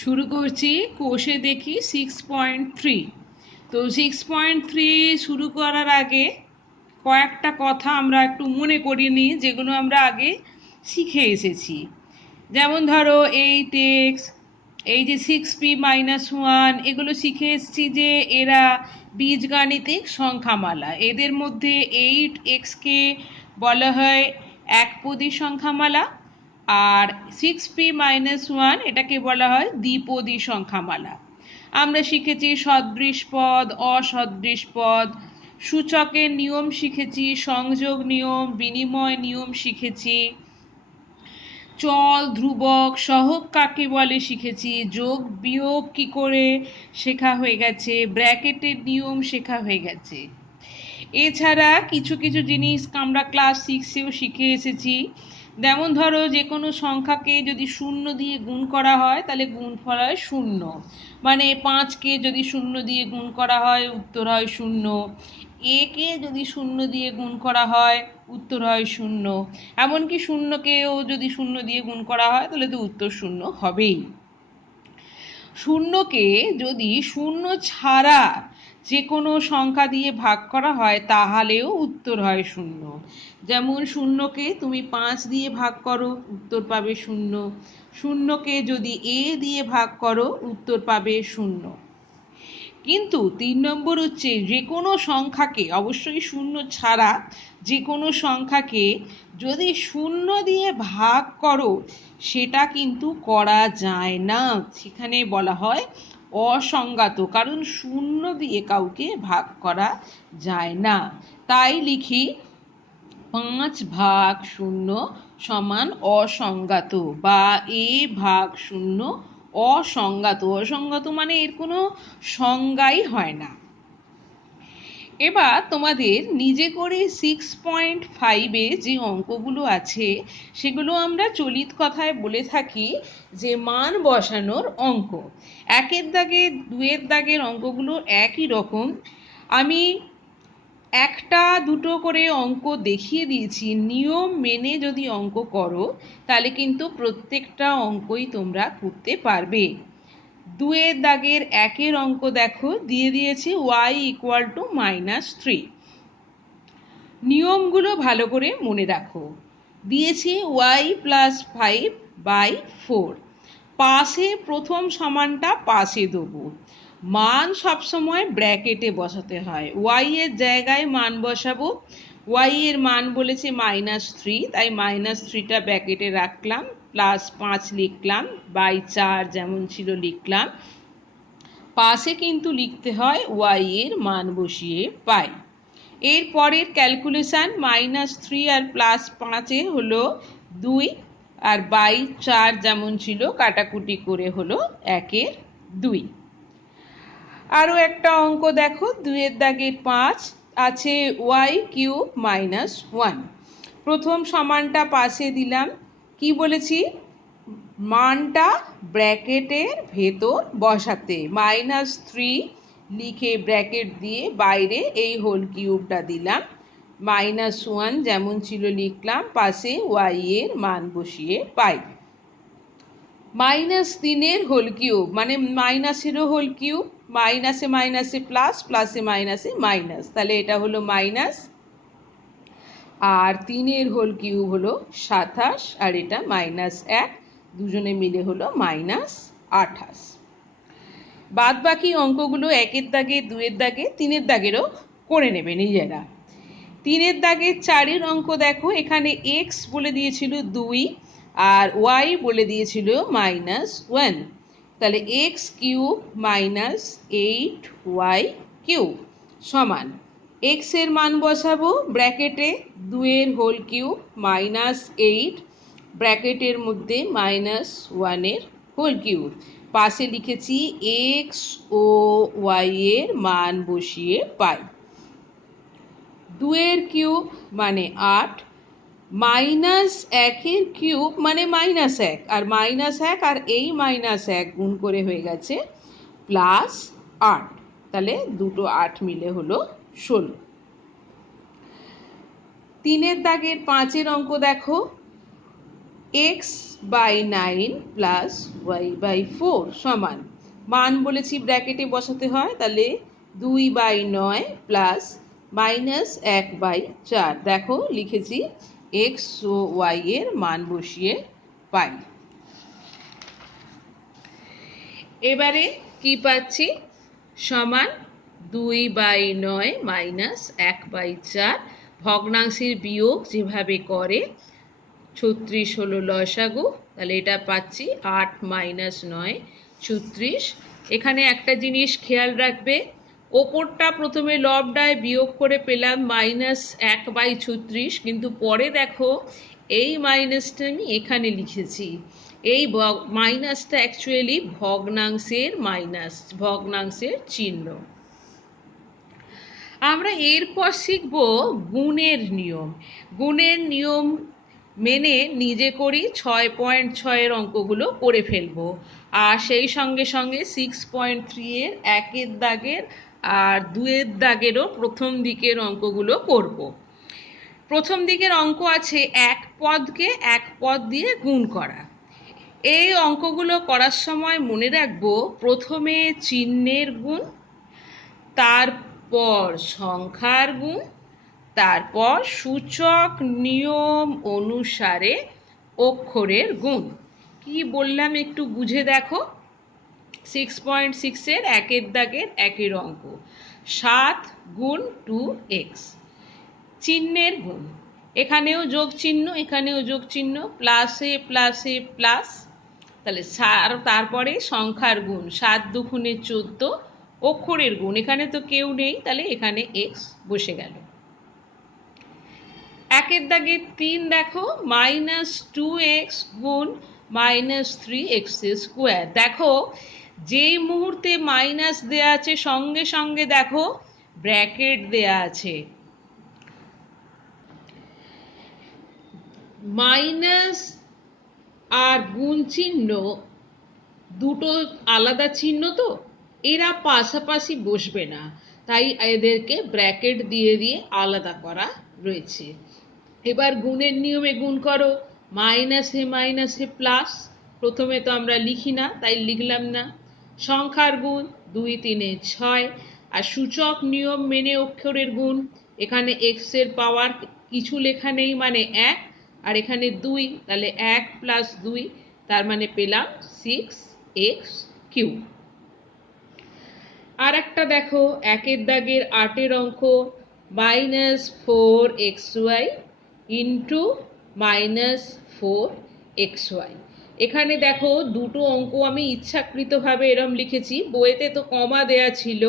শুরু করছি কোষে দেখি 6.3। তো 6.3 শুরু করার আগে কয়েকটা কথা আমরা একটু মনে করিয়ে নিই, যেগুলো আমরা আগে শিখে এসেছি। যেমন ধরো 8x, এই যে 6p-1, এগুলো শিখে এসেছি যে এরা বীজগাণিতিক সংখ্যামালা। এদের মধ্যে 8xকে বলা হয় একপদী সংখ্যামালা, আর 6p-1 এটাকে বলা হয় দ্বিপদী সংখ্যামালা। আমরা শিখেছি সদৃশ পদ, অসদৃশ পদ, সূচকের নিয়ম শিখেছি, সংযোগ নিয়ম, বিনিময় নিয়ম শিখেছি, চল, ধ্রুবক, সহগ কাকে বলে শিখেছি, যোগ বিয়োগ কি করে শেখা হয়ে গেছে, ব্র্যাকেটের নিয়ম শেখা হয়ে গেছে। এছাড়া কিছু কিছু জিনিস আমরা ক্লাস 6-এও শিখে এসেছি। যেমন ধরো যে কোনো সংখ্যাকে যদি 0 দিয়ে গুণ করা হয় তাহলে গুণফল হয় 0, মানে 5কে যদি 0 দিয়ে গুণ করা হয় উত্তর হয় 0, একে যদি 0 দিয়ে গুণ করা হয় উত্তর হয় 0, এমনকি 0কেও যদি 0 দিয়ে গুণ করা হয় তাহলে তো উত্তর 0 হবেই। 0কে যদি 0 ছাড়া যে কোনো সংখ্যা দিয়ে ভাগ করা হয় তাহলেও উত্তর হয় 0। যেমন 0কে তুমি 5 দিয়ে ভাগ করো উত্তর পাবে 0, 0কে যদি a দিয়ে ভাগ করো উত্তর পাবে 0। কিন্তু 3 নম্বর হচ্ছে যে কোনো সংখ্যাকে, অবশ্যই 0 ছাড়া যে কোনো সংখ্যাকে যদি 0 দিয়ে ভাগ করো সেটা কিন্তু করা যায় না, সেখানে বলা হয় অসংজ্ঞাত, কারণ 0 দিয়ে কাউকে ভাগ করা যায় না। তাই লিখি 5/0 সমান অসংজ্ঞাত, বা a/0 অসংজ্ঞাত। অসংজ্ঞাত মানে এর কোনো সংজ্ঞাই হয় না। এবার তোমাদের নিজে করে 6.5-এ যে অঙ্কগুলো আছে সেগুলো আমরা চলিত কথায় বলে থাকি যে মান বসানোর অঙ্ক। 1-এর দাগে 2-এর দাগের অঙ্কগুলো একই রকম। আমি 1-2 করে অঙ্ক দেখিয়ে দিয়েছি, নিয়ম মেনে যদি অঙ্ক করো তাহলে কিন্তু প্রত্যেকটা অঙ্কই তোমরা করতে পারবে। 2-এর দাগের 1-এর অঙ্ক দেখো, দিয়ে দিয়েছি y = -3। নিয়মগুলো ভালো করে মনে রাখো। দিয়েছি y + 5/4। পাশে প্রথম সমানটা পাশে দেবো, মান সবসময় ব্র্যাকেটে বসাতে হয়। y এর জায়গায় মান বসাবো, y এর মান বলেছে -3, তাই -3টা ব্র্যাকেটে রাখলাম, +5 লিখলাম, /4 যেমন ছিল লিখলাম। পাশে কিন্তু লিখতে হয় y এর মান বসিয়ে পাই। এর পরের ক্যালকুলেশন -3 আর +5-এ হলো 2, আর 4 যেমন ছিল কাটাকুটি করে হলো 1/2। আরও একটা অঙ্ক দেখো, 2-এর দাগের 5 আছে y³ - 1। প্রথম সমানটা পাশে দিলাম, কি বলেছি মানটা ব্র্যাকেটের ভেতর বসাতে, -3 লিখে ব্র্যাকেট দিয়ে বাইরে এই হোল কিউবটা দিলাম, -1 যেমন ছিল লিখলাম, পাশে y এর মান বসিয়ে পাই। -3-এর হোল কিউব মানে মাইনাসেরও হোল কিউব, মাইনাসে মাইনাসে প্লাস, প্লাসে মাইনাসে মাইনাস, তাহলে এটা হলো মাইনাস, আর 3-এর হোল কিউব হলো 27, আর এটা -1, দুজনে মিলে হলো -28। বাদ বাকি অঙ্কগুলো 1-এর দাগে, 2-এর দাগে, 3-এর দাগেরও করে নেবে নিজেরা। 3-এর দাগের 4-এর অঙ্ক দেখো, এখানে x বলে দিয়েছিল 2 আর y বলে দিয়েছিল -1, তাহলে x³ - 8y³ সমান x এর মান বসাবো ব্র্যাকেটে, 2-এর হোল কিউব -8 ব্র্যাকেটের মধ্যে -1-এর হোল কিউব, পাশে লিখেছি x ও y এর মান বসিয়ে পাই। 2-এর কিউব মানে 8, -1-এর কিউব মানে -1, আর -1 আর এই -1 গুণ করে হয়ে গেছে +8, তাহলে দুটো 8 মিলে হলো 16। 3-এর দাগের 5-এর অঙ্ক দেখো, x/9 প্লাস y/4 সমান, মান বলেছি ব্র্যাকেটে বসাতে হয়, তাহলে 2/9 প্লাস মাইনাস 1/4। দেখো লিখেছি, x ও y এর মান বসিয়ে পাই। এবারে কি পাচ্ছি, সমান 2/9 মাইনাস 1/4। ভগ্নাংশের বিয়োগ যেভাবে করে, 36 হলো লসাগু, তাহলে এটা পাচ্ছি 8 মাইনাস 9 36। এখানে একটা জিনিস খেয়াল রাখবে, ওপরটা প্রথমে লবডায় বিয়োগ করে পেলাম মাইনাস 1/36, কিন্তু পরে দেখো এই মাইনাসটা আমি এখানে লিখেছি। এই মাইনাসটা অ্যাকচুয়ালি ভগ্নাংশের মাইনাস, ভগ্নাংশের চিহ্ন। আমরা এরপর শিখব গুণের নিয়ম। গুণের নিয়ম মেনে নিজে করি 6.6 অঙ্কগুলো করে ফেলবো, আর সেই সঙ্গে সঙ্গে 6.3 এর 1 দাগের আর 2 দাগেরও প্রথম দিকের অঙ্কগুলো করব। প্রথম দিকের অঙ্ক আছে এক পদকে এক পদ দিয়ে গুণ করা। এই অঙ্কগুলো করার সময় মনে রাখবো, প্রথমে চিহ্নের গুণ, তারপর সংখ্যার গুণ, তারপর সূচক নিয়ম অনুসারে অক্ষরের গুণ। কি বললাম একটু বুঝে দেখো। 6.6 এর 1 দাগের 1 অঙ্ক, 7 গুণ 2x। চিহ্নের গুণ, এখানেও যোগ চিহ্ন, এখানেও যোগ চিহ্ন, প্লাসে প্লাসে প্লাস, তাহলে তারপরে সংখ্যার গুণ, 7 দুগুণে 14। অক্ষরের গুণ, এখানে তো কেউ নেই, তাহলে এখানে x বসে গেল। 1 দাগের 3 দেখো, মাইনাস 2x গুণ মাইনাস 3x স্কোয়ার। দেখো যেই মুহূর্তে মাইনাস দেয়া আছে সঙ্গে সঙ্গে দেখো ব্র্যাকেট দেয়া আছে। মাইনাস আর গুণ চিহ্ন দুটো আলাদা চিহ্ন, তো এরা পাশাপাশি বসবে না, তাই এদেরকে ব্র্যাকেট দিয়ে দিয়ে আলাদা করা রয়েছে। এবার গুণের নিয়মে গুণ করো, মাইনাসে মাইনাসে প্লাস, প্রথমে তো আমরা লিখি না তাই লিখলাম না। সংখ্যার গুণ, 2 3 6, আর সূচক নিয়ম মেনে অক্ষরের গুণ, এখানে x এর পাওয়ার কিছু লেখা নেই মানে 1, আর এখানে 2, তাহলে 1 প্লাস 2, তার মানে পেলাম 6x³। আর একটা দেখো 1 দাগের 8 অঙ্ক, minus 4xy into minus 4xy। এখানে দেখো দুটো অঙ্ক আমি ইচ্ছাকৃতভাবে এরম লিখেছি, বইতে তো কমা দেয়া ছিল।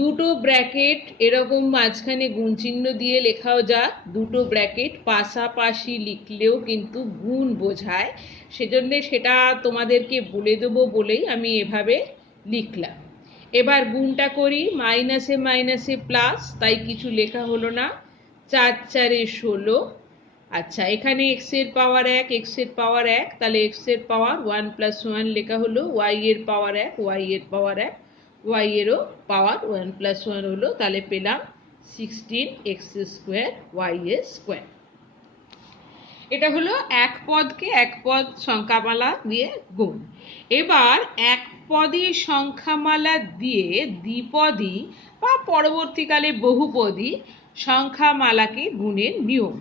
দুটো ব্র্যাকেট এরকম মাঝখানে গুণ চিহ্ন দিয়ে লেখাও যাক, দুটো ব্র্যাকেট পাশাপাশি লিখলেও কিন্তু গুণ বোঝায়, সেজন্য সেটা তোমাদেরকে বলে দেবো বলেই আমি এভাবে লিখলাম। এবার গুণটা করি, মাইনাসে মাইনাসে প্লাস, তাই কিছু লেখা হলো না। 4 4 16। আচ্ছা, এখানে x এর পাওয়ার 1, x এর পাওয়ার 1, তাহলে x এর পাওয়ার 1 প্লাস 1 লেখা হলো, y এর পাওয়ার 1, y এর পাওয়ার 1, y এরও পাওয়ার 1 প্লাস 1 হলো, তাহলে পেলাম 16x² y এর স্কোয়ার। এটা হলো এক পদকে এক পদ সংখ্যামালা দিয়ে গুণ। এবার এক পদী সংখ্যামালা দিয়ে দ্বিপদী বা পরবর্তীকালে বহুপদী সংখ্যামালাকে গুণের নিয়ম।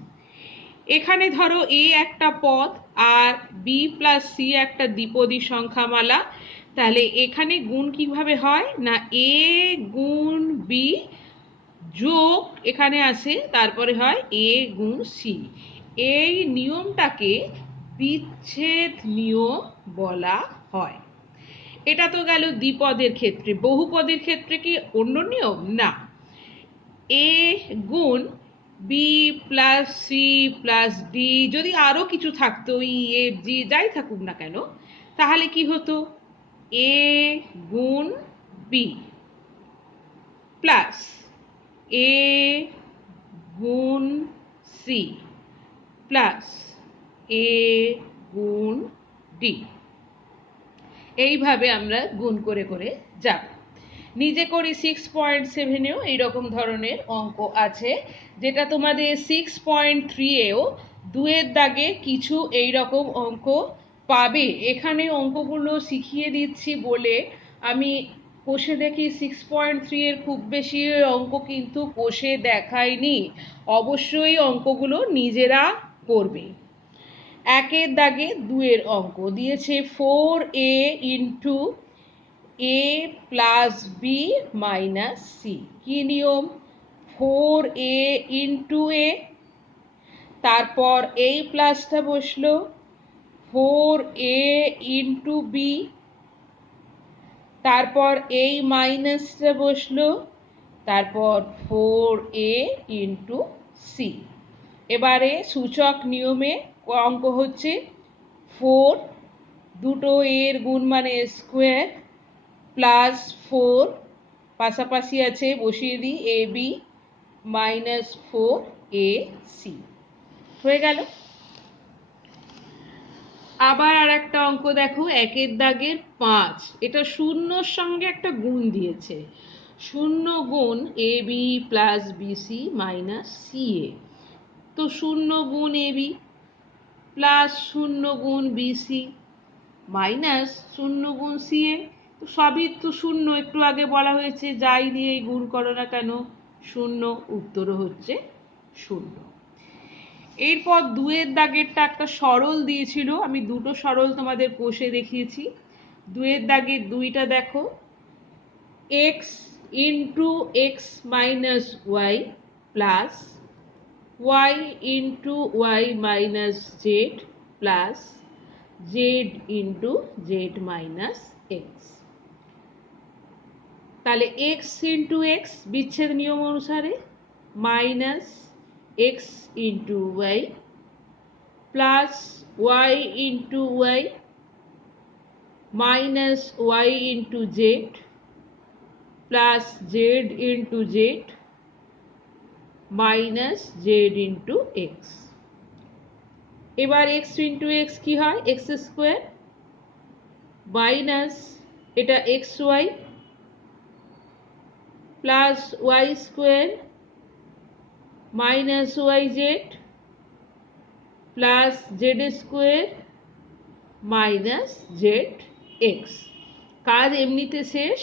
এখানে ধরো a একটা পদ আর b প্লাস c একটা দ্বিপদী সংখ্যামালা, তাহলে এখানে গুণ কিভাবে হয় না, a গুণ b যোগ এখানে আছে, তারপরে হয় a গুণ c। এই নিয়মটাকে বিচ্ছেদ নিয়ম বলা হয়। এটা তো গেল দ্বিপদের ক্ষেত্রে। বহুপদের ক্ষেত্রে কি অন্য নিয়ম? না, a গুণ b plus c plus d, যদি আরো কিছু থাকতো e f g যাই থাকুক না কেন, তাহলে কি হতো, a গুণ b প্লাস a গুণ c প্লাস a গুণ d। এইভাবে আমরা গুণ করে করে যাব। নিজে করি 6.7-এও এইরকম ধরনের অঙ্ক আছে, যেটা তোমাদের 6.3-এও দুয়ের দাগে কিছু এই রকম অঙ্ক পাবে। এখানে অঙ্কগুলো শিখিয়ে দিচ্ছি বলে আমি কোষে দেখি 6.3 এর খুব বেশি অঙ্ক কিন্তু কোষে দেখাইনি, অবশ্যই অঙ্কগুলো নিজেরা করবে। একের দাগে দুয়ের অঙ্ক দিয়েছে 4a into a plus b minus c. কি নিয়ম? 4a ইন্টু এ, তারপর এই প্লাসটা বসলো 4a ইন্টু বি, তারপর এই মাইনাসটা বসলো, তারপর 4a ইন্টু সি। এবারে সূচক নিয়মে অঙ্ক হচ্ছে 4, দুটো এর গুণ মানে স্কোয়ার, প্লাস 4 পাশাপাশি আছে বসিয়ে দিই এ বি মাইনাস 4ac হয়ে গেল। আবার আর একটা অঙ্ক দেখো, একের দাগের 5, এটা শূন্যর সঙ্গে একটা গুণ দিয়েছে, 0 গুণ A B plus BC minus C A. তো 0 গুণ এ বি প্লাস 0 গুণ বিসি মাইনাস 0 গুণ সি এ। তো সবই তো শূন্য, একটু আগে বলা হয়েছে যাই দিয়ে গুণ করো না কেন শূন্য, উত্তরও হচ্ছে শূন্য। এরপর দুয়ের দাগেরটা একটা সরল দিয়েছিল, আমি দুটো সরল তোমাদের কোষে দেখিয়েছি। দুয়ের দাগের দুইটা দেখো, x into x minus y plus y into y minus z plus z into z minus x. তাহলে এক্স ইন্টু এক্স বিচ্ছেদ নিয়ম অনুসারে minus x into y plus y into y minus y into z plus z into z minus z into x. এবার x into x কি হয়? X square minus এটা x y plus y square minus y z plus z square minus z x. কাজ এমনিতে শেষ,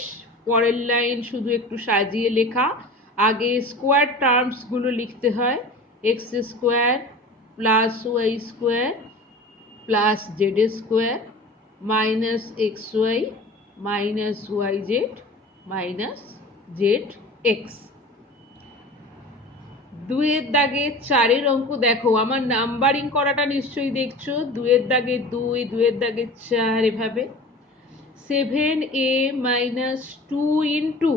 পরের line শুধু একটু সাজিয়ে লেখা। আগে স্কোয়ার টার্মসগুলো লিখতে হয়, x square plus y square plus z square minus x y minus y z minus z x. দুয়ের দাগে চারের অঙ্ক দেখো, আমার নাম্বারিং করাটা নিশ্চয়ই দেখছো, দুয়ের দাগে 2, দুয়ের দাগে 4, এভাবে 7a minus 2 into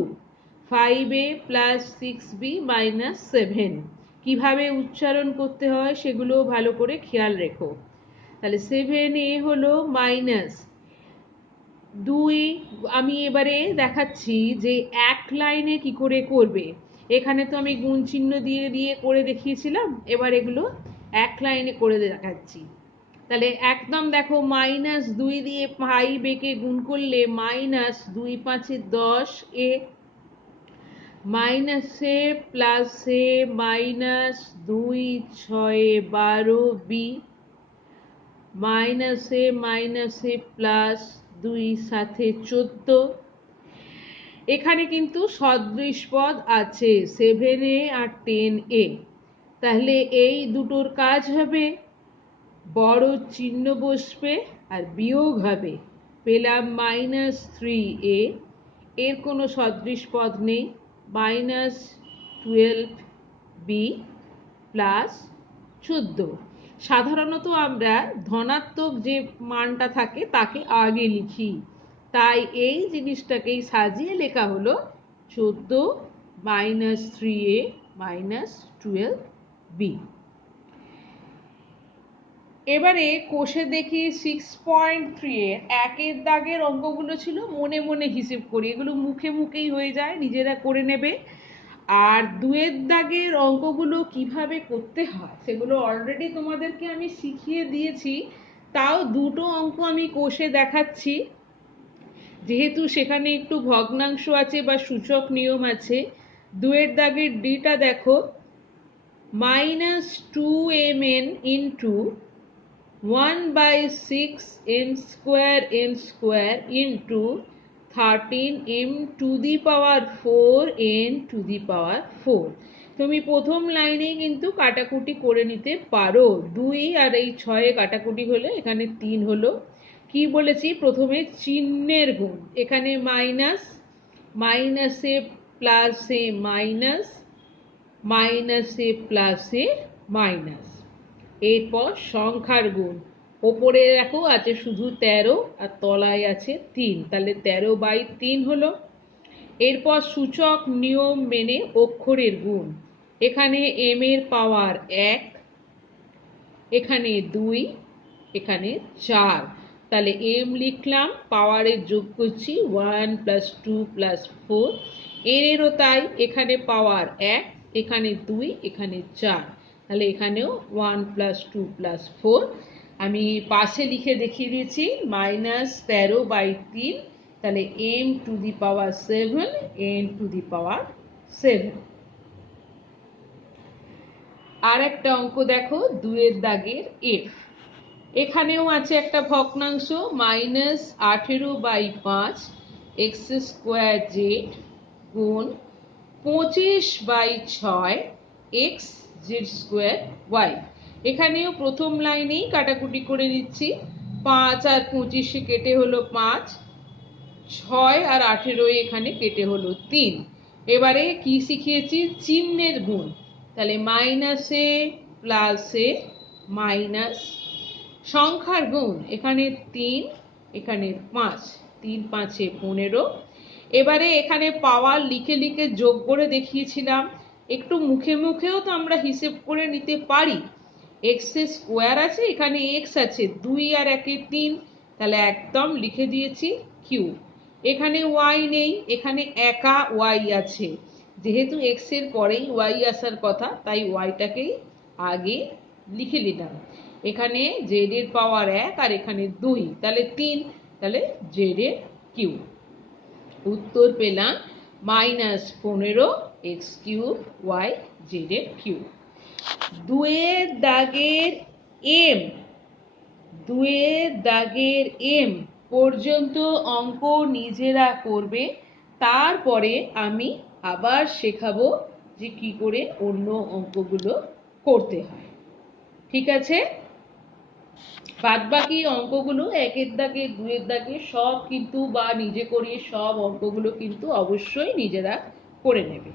5a plus 6b minus 7। কীভাবে উচ্চারণ করতে হয় সেগুলো ভালো করে খেয়াল রেখো। তাহলে 7a হলো মাইনাস 2, আমি এবারে দেখাচ্ছি যে এক লাইনে কি করে করবে। এখানে তো আমি গুণ চিহ্ন দিয়ে দিয়ে করে দেখিয়েছিলাম, এবার এগুলো এক লাইনে করে দেখাচ্ছি। তাহলে একদম দেখো মাইনাস 2 দিয়ে 5a কে গুণ করলে মাইনাস 2 5 10 এ মাইনাস এ প্লাস এ মাইনাস 2 6 12 বি মাইনাস এ প্লাস 2 7 14। এখানে কিন্তু সদৃশ পদ আছে 7a আর 10a, তাহলে এই দুটোর কাজ হবে বড় চিহ্ন বসবে আর বিয়োগ হবে, পেলাম মাইনাস 3a, এর কোনো সদৃশ পদ নেই, মাইনাস 12b প্লাস 14। সাধারণত আমরা ধনাত্মক যে মানটা থাকে তাকে আগে লিখি, তাই এই জিনিসটাকেই সাজিয়ে লেখা হলো 14 মাইনাস 3a মাইনাস 12b। এবারে কোষে দেখি 6.3 এর একের দাগের অঙ্কগুলো ছিল, মনে মনে হিসেব করি, এগুলো মুখে মুখেই হয়ে যায়, নিজেরা করে নেবে। আর দুয়ের দাগের অঙ্কগুলো কিভাবে করতে হয় সেগুলো অলরেডি তোমাদেরকে আমি শিখিয়ে দিয়েছি, তাও দুটো অঙ্ক আমি কোষে দেখাচ্ছি, যেহেতু সেখানে একটু ভগ্নাংশ আছে বা সূচক নিয়ম আছে। দুয়ের দাগের ডিটা দেখো, minus 2mn into 1/6 m² into 13m to the power 4 n to the power 4। তুমি প্রথম লাইনে কিন্তু কাটাকুটি করে নিতে পারো, 2 আর এই 6 কাটাকুটি হলে এখানে 3 হলো। কি বলেছি প্রথমে চিহ্নের গুণ, এখানে মাইনাস, মাইনাসে প্লাসে মাইনাস, মাইনাসে প্লাসে মাইনাস। এরপর সংখ্যার গুণ, ওপরে দেখো আছে শুধু 13 আর তলায় আছে 3, তাহলে 13/3 হলো। এরপর সূচক নিয়ম মেনে অক্ষরের গুণ, এখানে m এর পাওয়ার 1, এখানে 2, এখানে 4, তাহলে m লিখলাম, পাওয়ারের যোগ করছি 1 + 2 + 4, n এরও তাই, এখানে পাওয়ার 1, এখানে 2, এখানে 4, তাহলে এখানেও 1 + 2 + 4। আমি পাশে লিখে দেখিয়ে দিয়েছি -13/3, তাহলে m to the power 7 n to the power 7। আর একটা অঙ্ক দেখো 2 এর দাগের f, এখানেও আছে একটা ভগ্নাংশ -18/5 x² z গুণ 25/6 x z² y। এখানেও প্রথম লাইনেই কাটাকুটি করে নিচ্ছি, 5 আর 25 কেটে হলো 5, 6 আর 18 এখানে কেটে হলো 3। এবারে কি শিখিয়েছি, চিহ্নের গুণ, তাহলে মাইনাসে প্লাসে মাইনাস। সংখ্যার গুণ, এখানে 3, এখানে 5, 3 × 5 = 15। এবারে এখানে পাওয়ার লিখে লিখে যোগ করে দেখিয়েছিলাম, একটু মুখে মুখেও তো আমরা হিসেব করে নিতে পারি। x² আছে, এখানে x আছে, 2 আর 1 = 3, তাহলে একদম লিখে দিয়েছি কিউ। এখানে y নেই, এখানে একা y আছে, যেহেতু x এর পরেই y আসার কথা তাই yটাকেই আগে লিখে নিলাম। এখানে z এর পাওয়ার 1 আর এখানে 2, তাহলে 3, তাহলে z এর কিউ। উত্তর পেলাম -15 x³ y z এর কিউ। 2 এর দাগের m, 2 এর দাগের m পর্যন্ত অঙ্ক নিজেরা করবে, তারপরে আমি আবার শেখাবো যে কি করে অন্য অঙ্কগুলো করতে হয়। ঠিক আছে, বাদবাকি অঙ্কগুলো 1 এর দাগে 2 এর দাগে সব কিন্তু বা নিজে করিয়ে সব অঙ্কগুলো কিন্তু অবশ্যই নিজেরা করে নেবে।